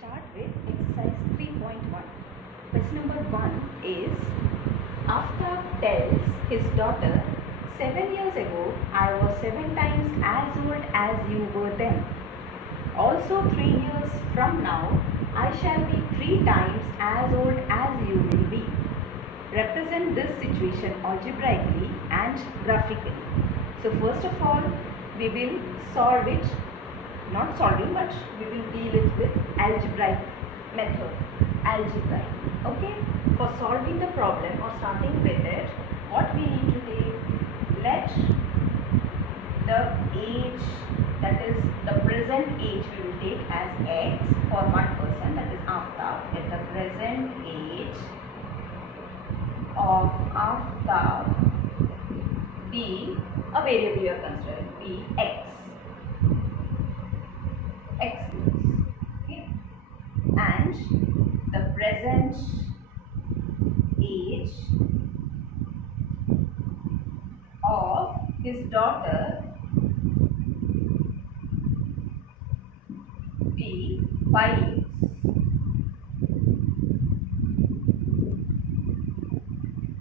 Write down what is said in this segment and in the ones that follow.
start with exercise 3.1. Question number 1 is, Aftab tells his daughter, 7 years ago I was 7 times as old as you were then. Also 3 years from now I shall be 3 times as old as you will be. Represent this situation algebraically and graphically. So first of all, we will solve it, not solving, but we will deal it with algebraic method. Okay? For solving the problem or starting with it, what we need to do, let the age, that is the present age, we will take as x for one person, that is Aftab. Let the present age of Aftab be a variable you are considering, be x. X years. Okay? And the present age of his daughter be 5 years.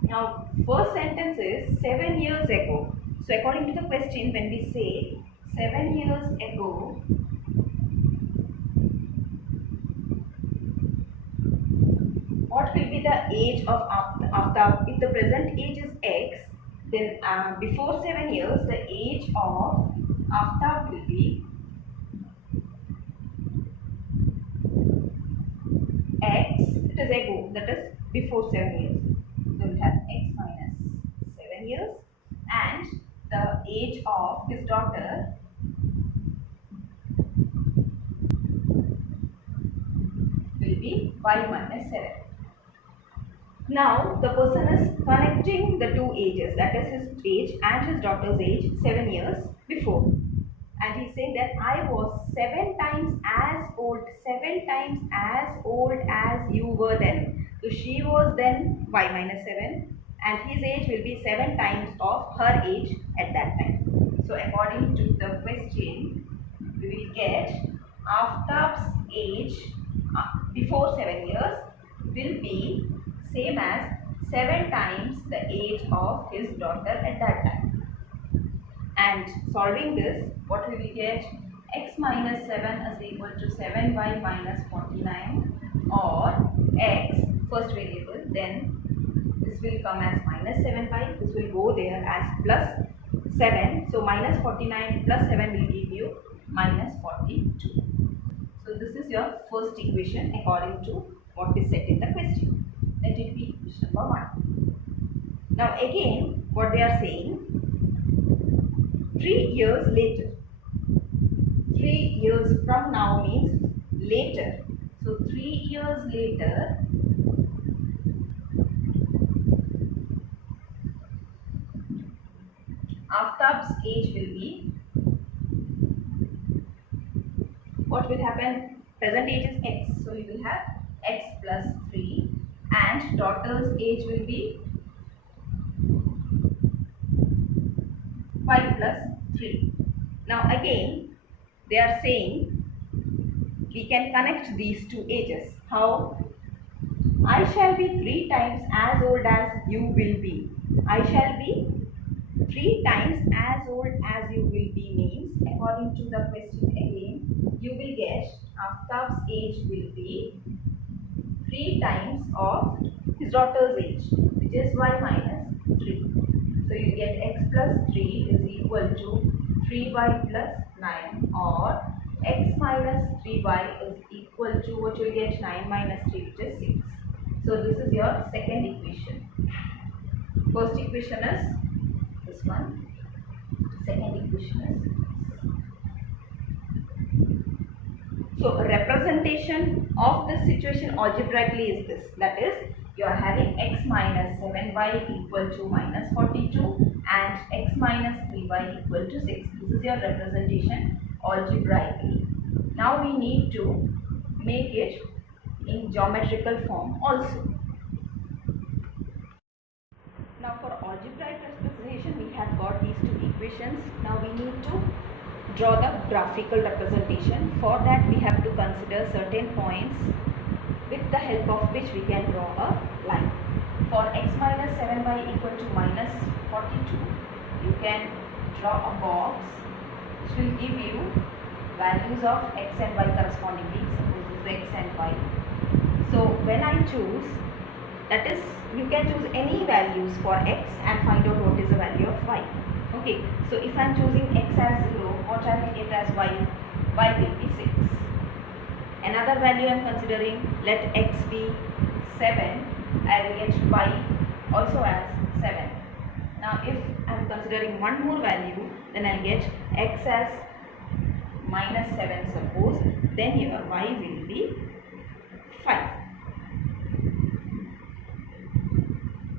Now, first sentence is 7 years ago. So, according to the question, when we say 7 years ago, what will be the age of Aftab? If the present age is x, then before 7 years, the age of Aftab will be x, it is ago, that is before 7 years. So we will have x minus 7 years, and the age of his daughter will be y minus 7. Now the person is connecting the two ages, that is his age and his daughter's age 7 years before. And he's saying that I was 7 times as old as you were then. So she was then y minus 7 and his age will be 7 times of her age at that time. So according to the question, we will get Aftab's age before 7 years will be same as 7 times the age of his daughter at that time. And solving this, what we will get, x minus 7 is equal to 7y minus 49, or x, first variable, then this will come as minus 7y, this will go there as plus 7, so minus 49 plus 7 will give you minus 42. So this is your first equation according to what is set in the question. Let it be equation number 1. Now again, what they are saying, 3 years later. 3 years from now means later. So 3 years later, Aftab's age will be, what will happen? Present age is x, so we will have x plus 3, and daughter's age will be 5 plus 3. Now again, they are saying we can connect these two ages. How? I shall be 3 times as old as you will be. I shall be 3 times as old as you will be means, according to the question again, you will get Aftab's age will be 3 times of his daughter's age, which is y minus 3. So you get x plus 3 is equal to 3y plus 9, or x minus 3y is equal to, what you will get, 9 minus 3, which is 6. So this is your second equation. First equation is this one. Second equation is this. So representation of this situation algebraically is this. That is, you are having x minus 7y equal to minus 42 and x minus 3y equal to 6. This is your representation algebraically. Now we need to make it in geometrical form also. Now for algebraic representation, we have got these two equations. Now we need to draw the graphical representation. For that we have to consider certain points with the help of which we can draw a line. For x minus 7y equal to minus 42, you can draw a box which will give you values of x and y correspondingly. Suppose this is x and y. So when I choose, that is, you can choose any values for x and find out what is the value of y. Okay, so if I am choosing x as 0, what I will get as y? Y will be 6. Another value I am considering, let x be 7, I will get y also as 7. Now if I am considering one more value, then I will get x as minus 7 suppose, then your y will be 5.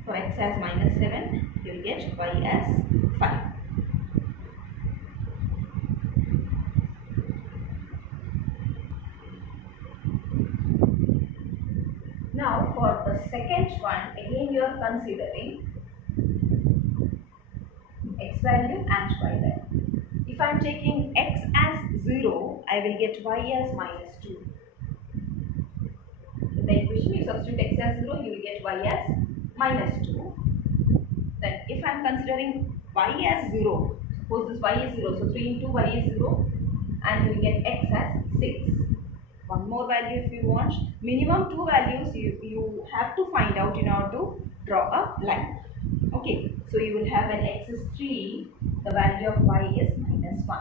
For x as minus 7, you will get y as 5. Now for the second one, again you are considering x value and y value. If I am taking x as 0, I will get y as minus 2. In the equation you substitute x as 0, you will get y as minus 2. Then if I am considering y as 0, suppose this y is 0, so 3 into y is 0, and you will get x as 6. One more value if you want. Minimum 2 values you have to find out in order to draw a line. Okay, so you will have an x is 3, the value of y is minus 1.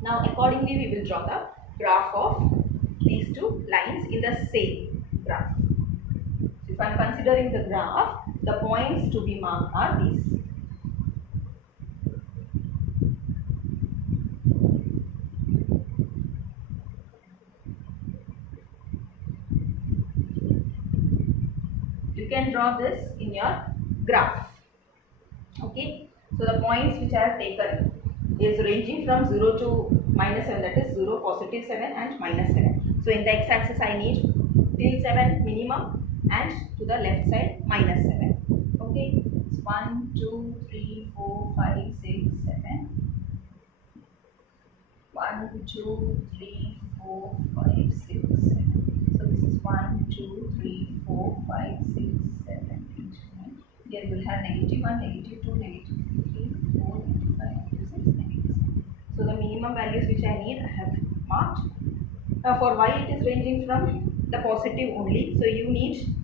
Now accordingly we will draw the graph of these two lines in the same graph. So if I am considering the graph, the points to be marked are these. You can draw this in your graph. Okay, so the points which I have taken is ranging from 0 to minus 7, that is 0, positive 7 and minus 7. So in the x-axis I need till 7 minimum and to the left side minus 7. Okay, it's 1, 2, 3, 4, 5, 6, 7. 1, 2, 3, 4, 5, 6, 7. So this is 1, 2, 3, 4, 5, 6, 7, 8, 9. Here we will have negative 1, negative 2, negative 3, 4, negative 5, negative 6, negative 7. So the minimum values which I need I have marked. For y it is ranging from the positive only. So you need,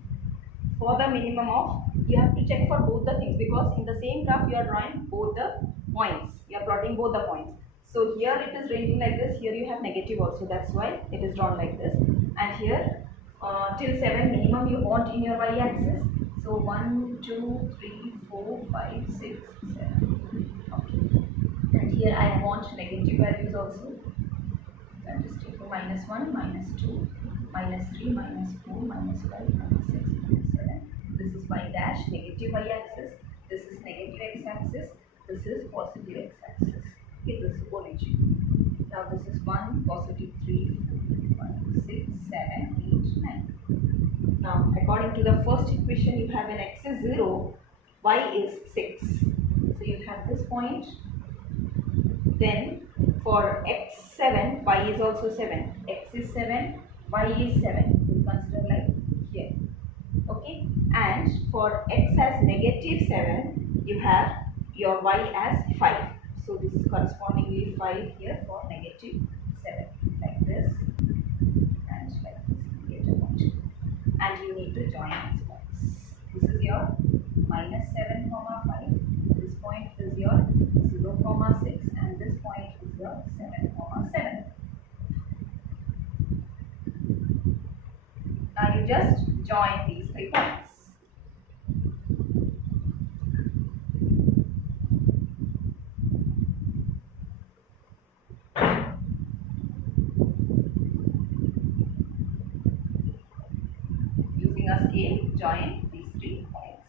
for the minimum of, you have to check for both the things, because in the same graph you are drawing both the points. You are plotting both the points. So here it is ranging like this, here you have negative also, that's why it is drawn like this. And here till 7 minimum you want in your y-axis. So 1, 2, 3, 4, 5, 6, 7. Okay. And here I want negative values also. So I am just taking minus 1, minus 2, minus 3, minus 4, minus 5, minus 6, minus 7. This is y dash, negative y-axis. This is negative x-axis. This is positive x-axis. Okay, this is origin. Now this is 1, positive 3, 4, 5, 6, 7, 8, 9. Now according to the first equation you have an x is 0, y is 6. So you have this point. Then for x7, y is also 7. X is 7, y is 7. You consider like here. Okay. And for x as negative 7, you have your y as 5. So this is correspondingly 5 here for negative 7. Like this and like this. Get a point. And you need to join these points. This is your minus 7 comma 5. This point is your 0 comma 6 and this point is your 7 comma 7. Now you just join these 3 points. Using a scale, join these 3 points.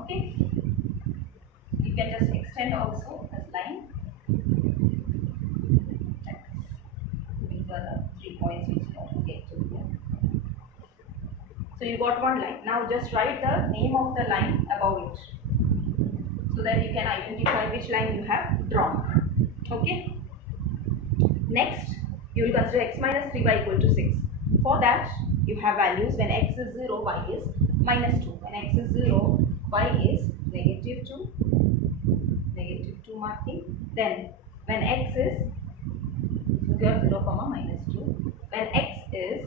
Okay. You can just extend also this line. These are the 3 points which you have to get to here. So you got one line. Now just write the name of the line above it, so that you can identify which line you have drawn. Okay. Next, you will consider x minus 3y equal to 6. For that, you have values when x is 0, y is minus 2. When x is 0, y is negative 2 marking. Then, when x is, so you have 0, comma minus 2. When x is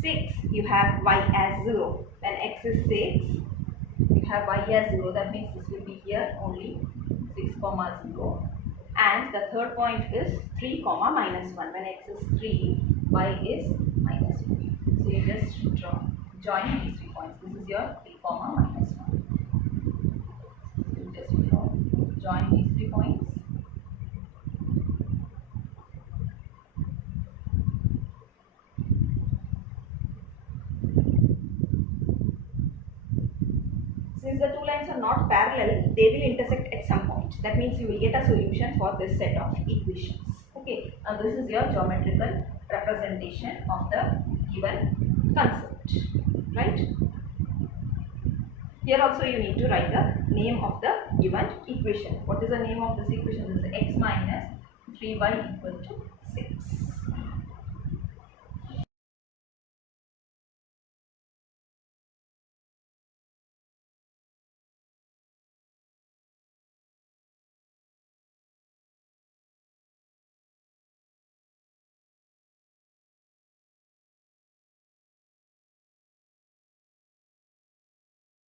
6, you have y as 0. When x is 6, you have y as 0. That means this will be here only 6, comma 0. And the third point is 3, comma minus 1. When x is 3, y is minus 1. So you just join these 3 points. This is your 3, comma minus 1. So you just join these 3 points. Since the two lines are not parallel, they will intersect at some point. That means you will get a solution for this set of equations. Okay, now this is your geometrical representation of the given concept, right? Here also you need to write the name of the given equation. What is the name of this equation? This is x minus 3y equal to 6.